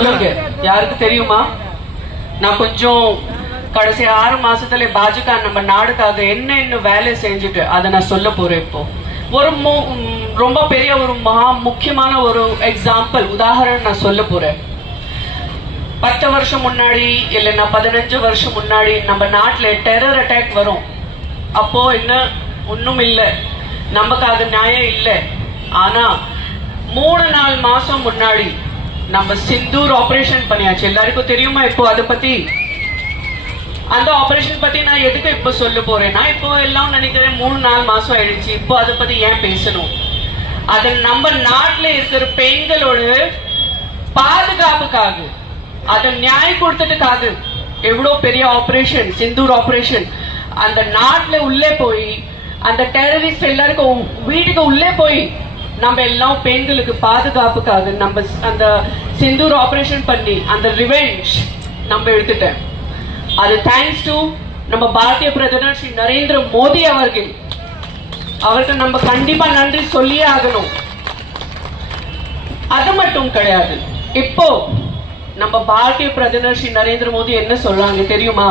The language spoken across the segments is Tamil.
சொல்லுங்க, யாருக்கு தெரியுமா? நான் கொஞ்சம் கடைசி 6 மாசத்துல பாஜக நம்ம நாடுக்காக என்ன வேலை செஞ்சுட்டு அதை நான் சொல்ல போறேன். இப்போ ஒரு ரொம்ப பெரிய ஒரு முக்கியமான ஒரு எக்ஸாம்பிள் உதாரணம் நான் சொல்ல போறேன். 10 வருஷம் முன்னாடி இல்லைன்னா 15 வருஷம் முன்னாடி நம்ம நாட்டுல டெரர் அட்டாக் வரும். அப்போ என்ன ஒண்ணும் இல்லை, நமக்காக நியாயம் இல்லை. ஆனா 3-4 மாசம் முன்னாடி நம்ம சிந்தூர் ஆபரேஷன் பண்ணியாச்சு. எல்லாருக்கும் தெரியுமா? இப்போ அதை பத்தி, அந்த ஆபரேஷன் பத்தி நான் எதுக்கு இப்ப சொல்ல போறேன்னா, இப்போ எல்லாம் நினைக்கிறேன் 3-4 மாசம் ஆயிடுச்சு. இப்போ அதை பத்தி ஏன் பேசணும்? அது நம்ம நாட்டுல இருக்கிற பெண்களோட பாதுகாப்புக்காக, அதை நியாயம் கொடுத்ததுக்காக எவ்வளவு பெரிய ஆபரேஷன், சிந்தூர் ஆபரேஷன். அந்த நாட்டுல உள்ளே போய் அந்த டெரரிஸ்ட் எல்லாருக்கும் வீட்டுக்கு உள்ளே போய் நம்ம எல்லாம் பெண்களுக்கு பாதுகாப்புக்காக நம்ம அந்த சிந்தூர் ஆபரேஷன் பண்ணி அந்த ரிவெஞ்ச் நம்ம எடுத்துட்டேன். அது தேங்க்ஸ் டு நம்ம பாரதிய பிரதமர் ஸ்ரீ நரேந்திர மோடி அவர்கள். அவருக்கு நம்ம கண்டிப்பா நன்றி சொல்லியே ஆகணும். அது மட்டும் கிடையாது, இப்போ நம்ம பாரதிய பிரதமர் ஸ்ரீ நரேந்திர மோடி என்ன சொல்றாங்க தெரியுமா?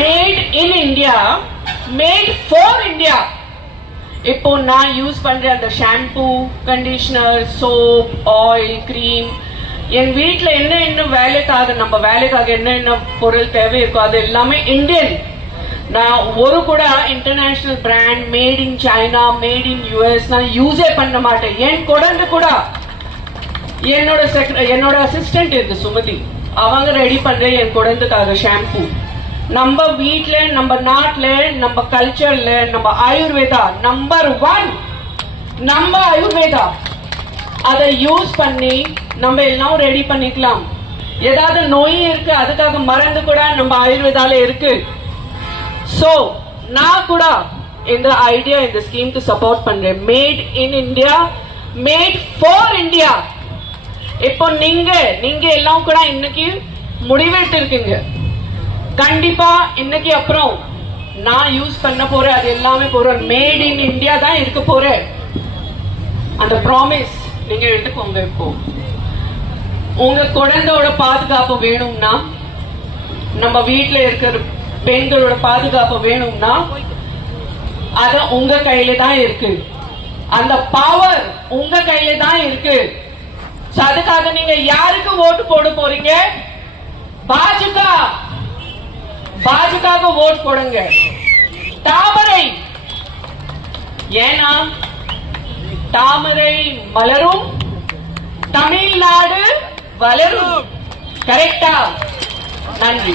Made in India, made for India. இப்போ நான் யூஸ் பண்ற அந்த shampoo, conditioner, soap, oil, cream, என் வீட்டுல என்ன வேலைக்காக, நம்ம வேலைக்காக என்ன பொருள் தேவை இருக்கோ அது எல்லாமே இந்தியன். நான் ஒரு கூட international brand, made in China, made in US நான் யூஸே பண்ண மாட்டேன். என் குழந்தை கூட, என்னோட அசிஸ்டன்ட் இருக்கு சுமதி, அவங்க ரெடி பண்ற என் குழந்தைக்காக ஷாம்பூ. நம்ம வீட்டுல, நம்ம நாட்டுல, நம்ம கல்ச்சர்ல, நம்ம ஆயுர்வேதா நம்பர் 1, நம்ம ஆயுர்வேதா அதை யூஸ் பண்ணி நம்ம எல்லாம் ரெடி பண்ணிக்கலாம். ஏதாவது நோய் இருக்கு அதுக்காக மருந்து கூட நம்ம ஆயுர்வேதால இருக்கு. சோ நான் கூட இந்த ஐடியா, இந்த ஸ்கீமுக்கு சப்போர்ட் பண்றேன். Mat in India, made for India. இப்போ நீங்க எல்லாம் கூட இன்னைக்கு முடிவெட்டு இருக்கீங்க. கண்டிப்பா இன்னைக்கு அப்புறம் நான் யூஸ் பண்ண போறேன் அது எல்லாமே போறேன் மேட் இன் இந்தியா தான் இருக்க போறேன். அந்த ப்ராமிஸ் நீங்க எடுத்துக்கோங்க. இப்போ உங்க குழந்தையோட பாதுகாப்பு வேணும்னா, நம்ம வீட்டுல இருக்கிற பெண்களோட பாதுகாப்பு வேணும்னா அது உங்க கையில தான் இருக்கு. அந்த பவர் உங்க கையில தான் இருக்கு. அதுக்காக நீங்க யாருக்கு ஓட்டு போட போறீங்க? பாஜக ஓட் போடுங்க. தாமரை, ஏன்னா தாமரை மலரும், தமிழ்நாடு வளரும். கரெக்டா? நன்றி.